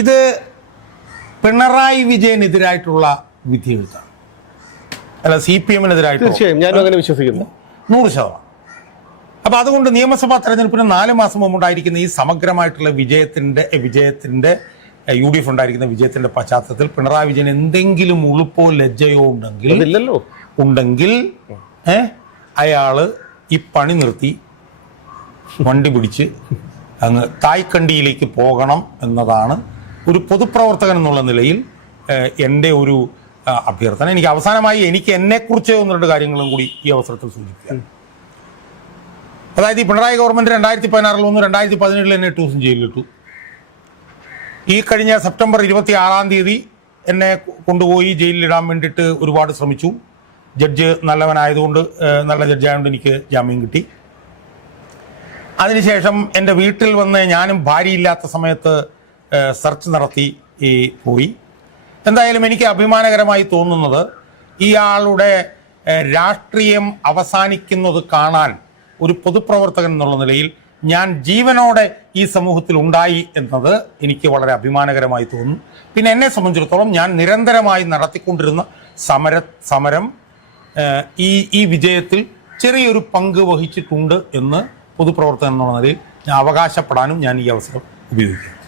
ഇത് പിണറായി വിജയനെതിരായിട്ടുള്ള വിധിയെഴുത്താണ്, അല്ല CPM-നെതിരായിട്ട്. തീർച്ചയായും ഞാനും അങ്ങനെ വിശ്വസിക്കുന്നു, 100%. അപ്പൊ അതുകൊണ്ട് നിയമസഭാ തെരഞ്ഞെടുപ്പിന് 4 മാസം മുമ്പുണ്ടായിരിക്കുന്ന ഈ സമഗ്രമായിട്ടുള്ള വിജയത്തിന്റെ UDF ഉണ്ടായിരിക്കുന്ന വിജയത്തിന്റെ പശ്ചാത്തലത്തിൽ പിണറായി വിജയൻ എന്തെങ്കിലും ഉളുപ്പോ ലജ്ജയോ ഉണ്ടെങ്കിൽ അയാള് ഈ പണി നിർത്തി വണ്ടി പിടിച്ച് അങ്ങ് തായ്ക്കണ്ടിയിലേക്ക് പോകണം എന്നതാണ് ഒരു പൊതുപ്രവർത്തകൻ എന്നുള്ള നിലയിൽ എൻ്റെ ഒരു അഭ്യർത്ഥന. എനിക്ക് അവസാനമായി എന്നെക്കുറിച്ച് 1-2 കാര്യങ്ങളും കൂടി ഈ അവസരത്തിൽ സൂചിപ്പിക്കാം. അതായത് ഈ പിണറായി ഗവൺമെന്റ് 2016 വന്നു, 2017 എന്നെ 8 ദിവസം ജയിലിലിട്ടു. ഈ കഴിഞ്ഞ സെപ്റ്റംബർ 26 എന്നെ കൊണ്ടുപോയി ജയിലിലിടാൻ വേണ്ടിയിട്ട് ഒരുപാട് ശ്രമിച്ചു. ജഡ്ജ് നല്ലവനായതുകൊണ്ട്, നല്ല ജഡ്ജായതുകൊണ്ട് എനിക്ക് ജാമ്യം കിട്ടി. അതിനുശേഷം എൻ്റെ വീട്ടിൽ വന്ന് ഞാനും ഭാര്യയില്ലാത്ത സമയത്ത് സെർച്ച് നടത്തി പോയി. എന്തായാലും എനിക്ക് അഭിമാനകരമായി തോന്നുന്നത് ഇയാളുടെ രാഷ്ട്രീയം അവസാനിക്കുന്നത് കാണാൻ ഒരു പൊതുപ്രവർത്തകൻ എന്നുള്ള നിലയിൽ ഞാൻ ജീവനോടെ ഈ സമൂഹത്തിൽ ഉണ്ടായി എന്നത് എനിക്ക് വളരെ അഭിമാനകരമായി തോന്നുന്നു. പിന്നെ എന്നെ സംബന്ധിച്ചിടത്തോളം ഞാൻ നിരന്തരമായി നടത്തിക്കൊണ്ടിരുന്ന സമരം ഈ വിജയത്തിൽ ചെറിയൊരു പങ്ക് വഹിച്ചിട്ടുണ്ട് എന്ന് പൊതുപ്രവർത്തകൻ എന്നുള്ള നിലയിൽ ഞാൻ അവകാശപ്പെടാനും ഞാൻ ഈ അവസരം ഉപയോഗിക്കുന്നു.